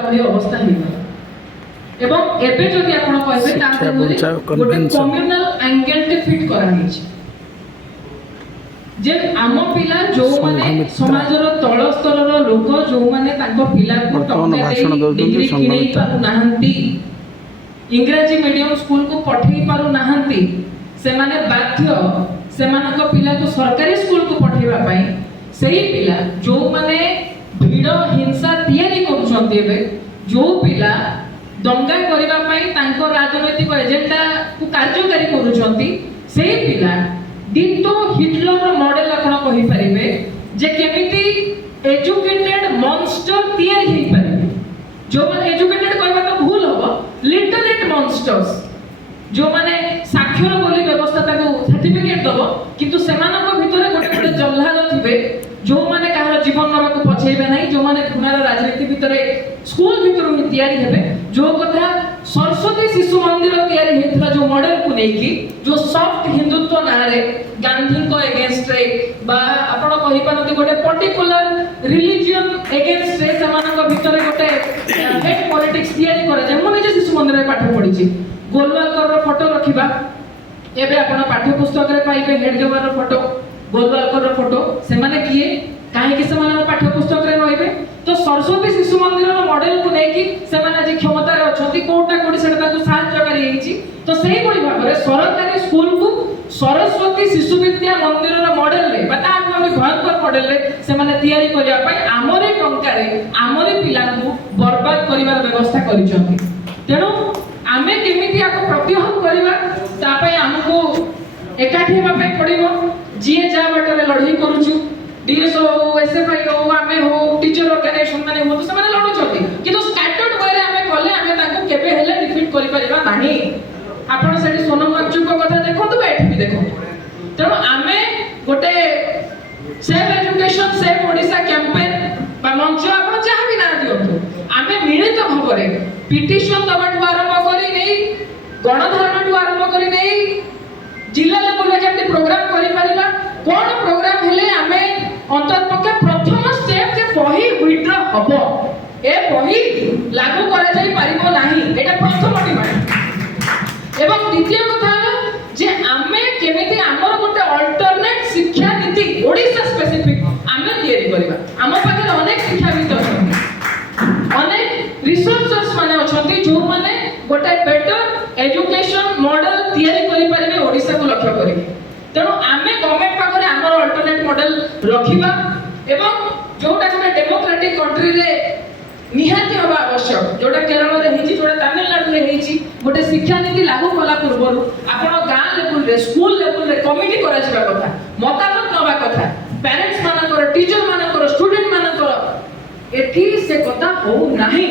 अवस्था एवं एबे जदि आपण कहबे गोटे कम्युनल एंगल टे फिट करा जे आम पिला जो माने समाजर तळ स्तरर लोक जो माने ताको पिला को टंका डिग्री किनै पारु नाहंती इंग्रजी मीडियम स्कूल को पठेई पारु नाहंती से माने बाध्य से मानको पिला को सरकारी स्कूल को पठेइबा पई सेही पिला जो माने भीड़ हिंसा तैयारी करूछंती एबे जो पिला दंगा करिबा पई तांको राजनैतिक एजेंडा को कार्यकारी करूछंती सेही पिला डिटो हिटलर मॉडल आपण कहि परिबे जे केमिति एजुकेटेड मॉन्स्टर तैयारी हेई परिबे जो माने एजुकेटेड कहबा तो भूल होबो लिटरेट मॉन्स्टर्स जो माने साक्षर बोली व्यवस्था ताको सर्टिफिकेट दबो किंतु सेमानक भितरे गोटे गोटे जल्लाद थिबे जो माने कहार जीवन नबा को पछेइबे नाही जो माने खुनार राजनीति भितरे स्कूल भितरु ही तैयारी हेबे जो कथा सरस्वती शिशु मंदिर तैयारी हेतला जो मॉडल को नेकी जो सॉफ्ट हिंदुत्व नारे गांधी को अगेंस्ट रे बा आपण कहि पानती गोटे पर्टिकुलर रिलीजियन अगेंस्ट रे सेमानक भितरे गोटे हेड पॉलिटिक्स तैयारी करे जे मने जे शिशु मंदिर रे पाठ पढिछि गोलवालकर रो फोटो रखिबा एबे आपण पाठ्य पुस्तक रे पाइबे हेडगेवार रो फोटो गोलवालकर रो फोटो से माने किए काहे कि से माने पाठ्य पुस्तक रे रहइबे तो सरस्वती शिशु मंदिर रो मॉडल को नेकी से माने जे क्षमता रे अछंती कोटा कोडी सेटा ताकू सहायकारी हेछि तो सेही बडी भाबरे सरकारी स्कूल को सरस्वती शिशु विद्या मंदिर रो मॉडल रे बता हम भयंकर मॉडल रे से माने तैयारी करिया पई हमरे टंका रे हमरे पिला को बर्बाद करिवार व्यवस्था करिसंती तेनो आमे केमिति आको प्रतिहत करिवा ता पई हमको एकाठी हेबा पई पड़िबो जीए जा बाटरे लढई करूछु डीएसओ एसएफआई हो आमे हो टीचर ऑर्गेनाइजेशन माने हो तो से माने लढो छथि किंतु स्कैटर्ड वे रे आमे कले आमे ताको केबे हेले डिफीट करि परिबा नाही आपण सेठी सोनम वांगचुक को कथा देखंतु एठी भी देखो तेनो आमे गोटे safe education safe Odisha campaign बा मंच आपण चाहा भी ना दियंतु आमे मिलित भाबरे पिटिशन दबाटु आरंभ करी नै गणधारणटु आरंभ करी नै जिला लेवल रे केते प्रोग्राम करि परिबा कोन प्रोग्राम हेले आमे अंततपक्ष प्रथम स्टेप जे बही विड्रॉ हबो ए बही लागू करा जाई परिबो नाही एटा प्रथम डिमांड एवं द्वितीय कथा जे आमे केमिति हमर गोटे अल्टरनेट शिक्षा नीति ओडिसा स्पेसिफिक आमे तयारी करबा हम पाखे अनेक शिक्षाविद अछंती अनेक रिसर्चर्स माने अछंती जो माने गोटे बेटर एजुकेशन मॉडल तयारी करि परिबे ओडिसा को लक्ष्य करि तेनो आमे गवर्नमेंट पाखरे हमर अल्टरनेट मॉडल रखिबा एवं जोटा जोटा डेमोक्रेटिक कंट्री रे निहाती होबा आवश्यक जोटा केरल रे हेछि जोटा तमिलनाडु रे हेछि गोटे शिक्षा नीति लागू कला पूर्वरु आपण गां लेवल रे स्कूल लेवल रे कमिटी करा जिबा कथा मतामत नबा कथा पेरेंट्स मानकर टीचर मानकर स्टूडेंट मानकर एठी से कथा हो नाही